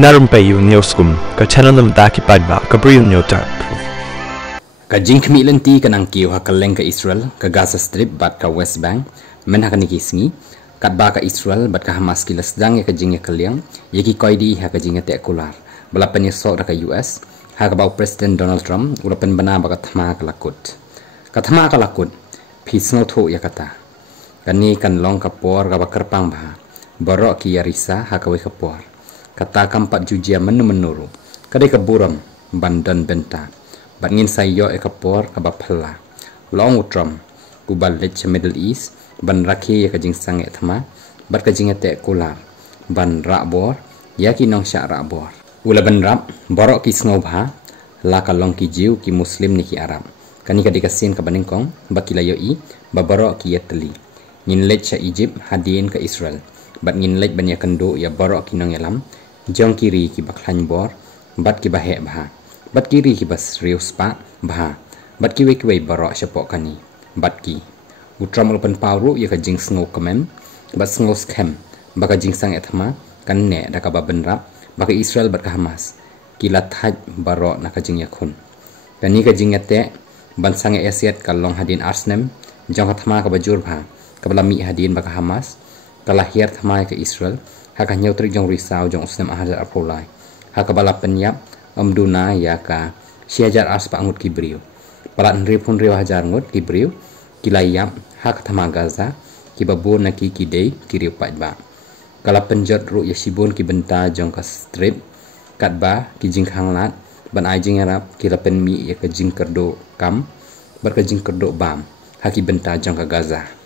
Narum payu nioskum ka channel nam daki padba ka briu nyotar. Ka jing kemilanti ka nang kiyo hakaleng ka Israel ka Gaza Strip bat ka West Bank men ha ka nikisngi kat ba ka Israel bat ka Hamas kilas dang ya ka jing ya kaliang yaki koidi ha ka jing ya tekular balapan ya sok ka US ha ka bau President Donald Trump ulapan bana ba ka thma ka lakut pisno tho ya kata kani kan long ka por ka ba kerpang ba borok ki yarisa ha ka we ka por kata kampat jujia menuru kadai ka buram bandan benta bat ngin sayo e kapor ka baphala long utram ku balet Middle East ban rakhi ya ka jing sang thma bat ka jing te kular ban rabor ya ki nong sha rabor ula ban rab borok ki sngo bha la ka long ki jiu ki muslim ni ki arab kani ka dikasin ka baningkong bakila yo i ba borok ki yetli ngin let cha Egypt hadien ka Israel bat ngin let ban ya kendo ya borok ki nong yalam jong kiri ki baklan bor bat ki bahe bha bat kiri ki bas rius pa bha bat ki we barok syapok kani bat ki utram ulpan pawru ya ka jing sngo kamem bat sngo scam baka jing sang ethma kan ne da ka baben rap baka Israel bat ka Hamas kilat haj barok na ka jing yakun kani ka jing ate ban sang asiat ka long hadin arsnem jong hathma ka bajur bha ka balami hadin baka Hamas kalahir thma ka Israel ha ka nyautri jong risau jong usnem ahad apolai ha ka balapen yap amduna ya ka siajar ars pa ngut kibriu palat nripun riwa hajar ngut kibriu kilayap hak thama Gaza ki babu na ki kidei kiriu pa kala penjot ru ya sibun ki benta jong ka strip kat ba ki jing khanglat ban ai jing arab ki lapen mi ya ka jing kerdo kam bar ka jing kerdo bam haki benta jong ka Gaza